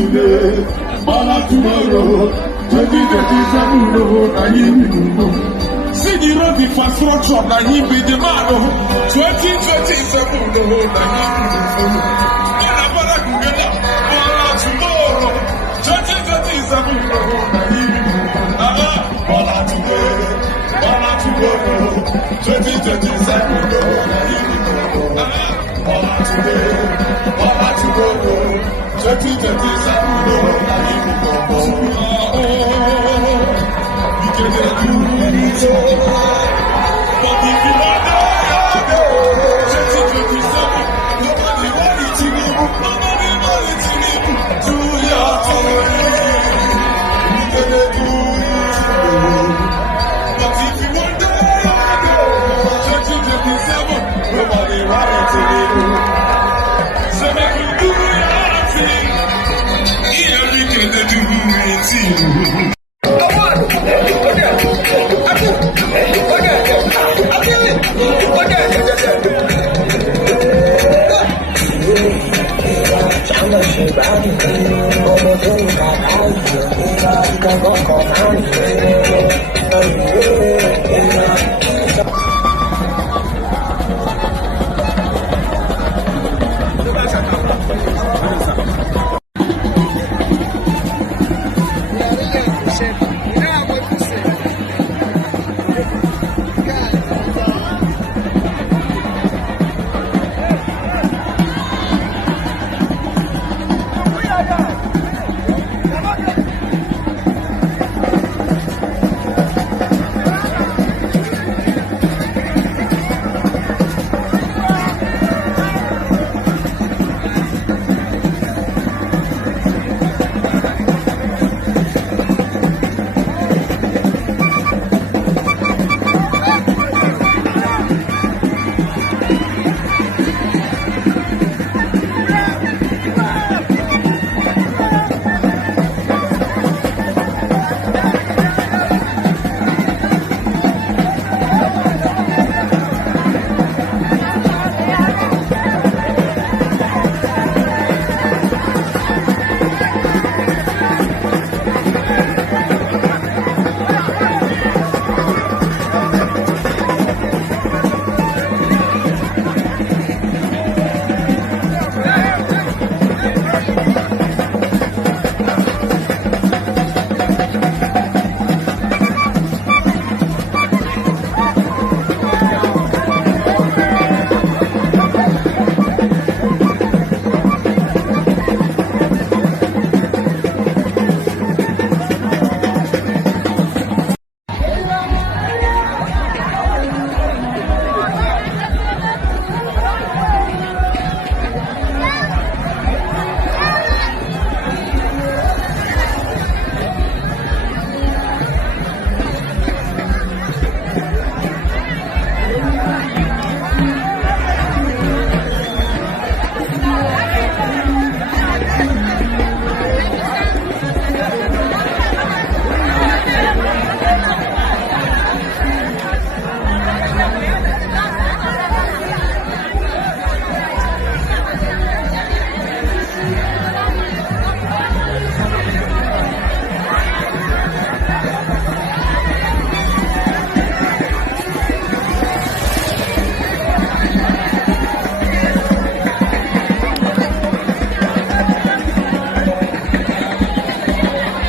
today, Bala tomorrow, 2027 no, na him no. See the road infrastructure, na him be the man no. 2027 no, na him no. Bala together, Bala tomorrow, 2027 no, na him no. Bala today, Bala tomorrow, 2027 no, na him no. Bala today, Bala tomorrow, 2027 no, na him no. You can do it, but if you want to, 2027, nobody want it to you, nobody want it to you. Do your thing, you can do it, but if you want to, 2027, nobody want it to you. So make you do your thing, yeah, you can do it.